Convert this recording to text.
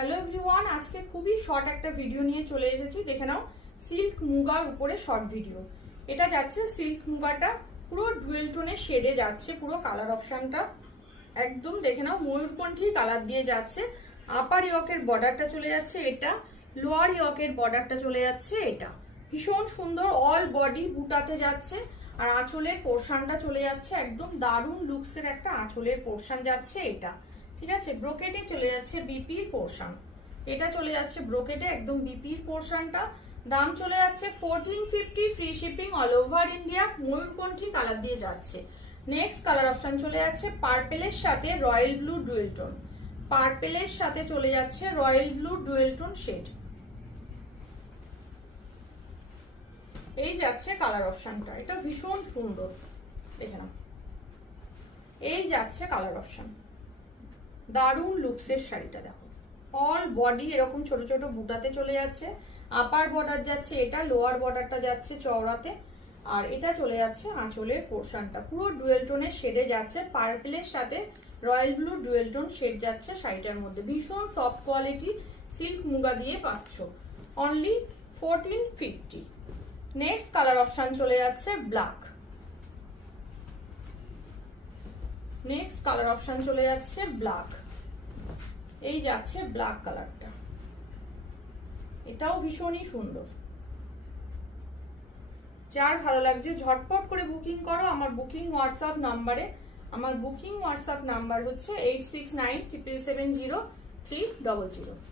Hello everyone, আজকে খুবই short একটা ভিডিও নিয়ে চলে এসেছি। দেখে নাও, সিল্ক মুগার উপরে শর্ট ভিডিও। এটা যাচ্ছে সিল্ক মুগাটা পুরো ডুয়েল টোনের শেডে যাচ্ছে, পুরো কালার অপশনটা একদম দেখে নাও ময়ূরকণ্ঠী কালার দিয়ে যাচ্ছে। আপার ইয়কের বর্ডারটা চলে যাচ্ছে এটা, লোয়ার ইয়কের বর্ডারটা চলে যাচ্ছে এটা। ভীষণ সুন্দর অল বডি বুটাতে যাচ্ছে। আর আঁচলের পোর্শনটা চলে যাচ্ছে একদম দারুণ লুকসের একটা আঁচলের পোর্শন যাচ্ছে এটা। ঠিক আছে, ব্রোকেটে চলে যাচ্ছে বিপির পোর্শন, এটা চলে যাচ্ছে ব্রোকেটে একদম বিপির পোর্শনটা। দাম চলে যাচ্ছে 1450, free shipping all over India. ময়ূরকণ্ঠী কালার দিয়ে যাচ্ছে। নেক্সট কালার অপশন চলে যাচ্ছে পার্পেলের সাথে রয়্যাল ব্লু ডুয়েল টোন। পার্পেলের সাথে চলে যাচ্ছে royal blue dual tone shade. এই যাচ্ছে কালার অপশনটা, এটা ভীষণ সুন্দর দেখে নাও। এই যাচ্ছে কালার অপশন, দারুণ লুকসের শাড়িটা দেখো। অল বডি এরকম ছোট ছোট বুটাতে চলে যাচ্ছে। আপার বর্ডার যাচ্ছে এটা, লোয়ার বর্ডারটা যাচ্ছে চওড়াতে। আর এটা চলে যাচ্ছে আঁচলের পোর্শনটা পুরো ডুয়েল টোনের শেডে যাচ্ছে। পার্পেলের সাথে royal blue dual tone shade যাচ্ছে শাড়িটার মধ্যে। ভীষণ সফট কোয়ালিটি সিল্ক মুগা দিয়ে পাচ্ছ, অনলি 1450। নেক্সট কালার অপশন চলে যাচ্ছে ব্ল্যাক। নেক্সট কালার অপশন চলে যাচ্ছে ব্ল্যাক। এই যাচ্ছে ব্ল্যাক কালারটা, এটাও ভীষণই সুন্দর। যার ভালো লাগছে ঝটপট করে বুকিং করো আমার বুকিং হোয়াটসঅ্যাপ নাম্বারে। আমার বুকিং হোয়াটসঅ্যাপ নাম্বার হচ্ছে 8697703000।